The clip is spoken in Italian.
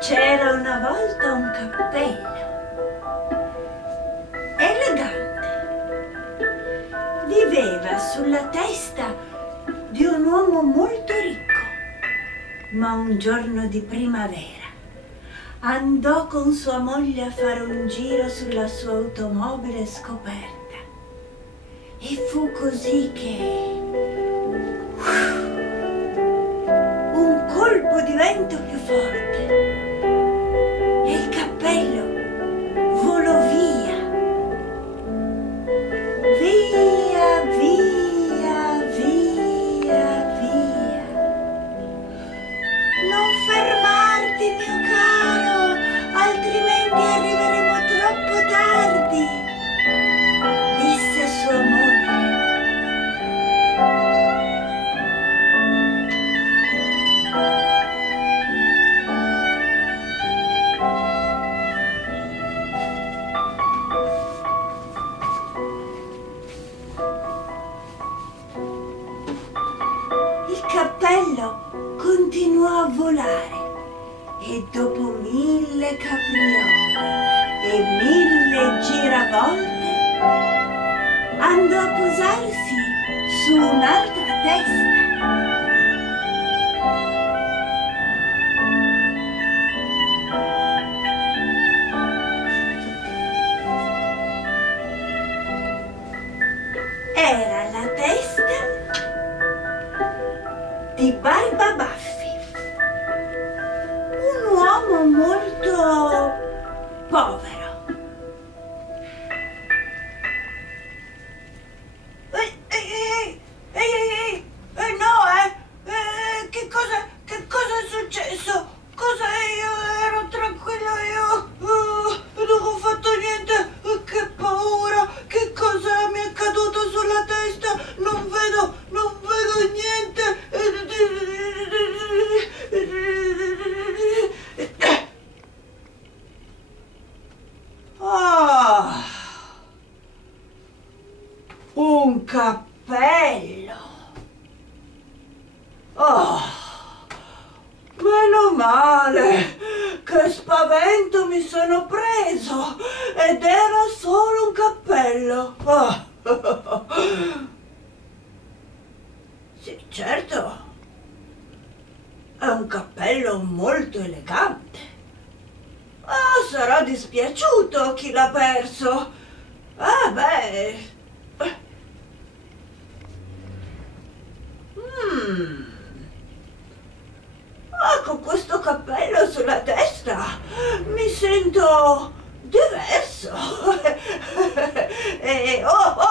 C'era una volta un cappello elegante. Viveva sulla testa di un uomo molto ricco, ma un giorno di primavera andò con sua moglie a fare un giro sulla sua automobile scoperta e fu così che un colpo di vento più forte e il cappello volò via, via, via, via, via. Non fermarti, mio caro, altrimenti arriveremo troppo tardi, disse sua moglie. Il cappello continuò a volare e dopo 1000 capriole e 1000 giravolte andò a posarsi su un'altra testa. Era la testa di Barba Baffi, un uomo molto povero. Che cosa è successo? Cosa io ero tranquillo, non ho fatto niente, che paura, che cosa mi è accaduto sulla testa? Non vedo niente. Ah, un cappello. Oh, meno male, che spavento mi sono preso ed era solo un cappello. Oh. Sì, certo, è un cappello molto elegante. Ah, sarà dispiaciuto chi l'ha perso. Ah, beh. Ah, con questo cappello sulla testa mi sento diverso. Oh,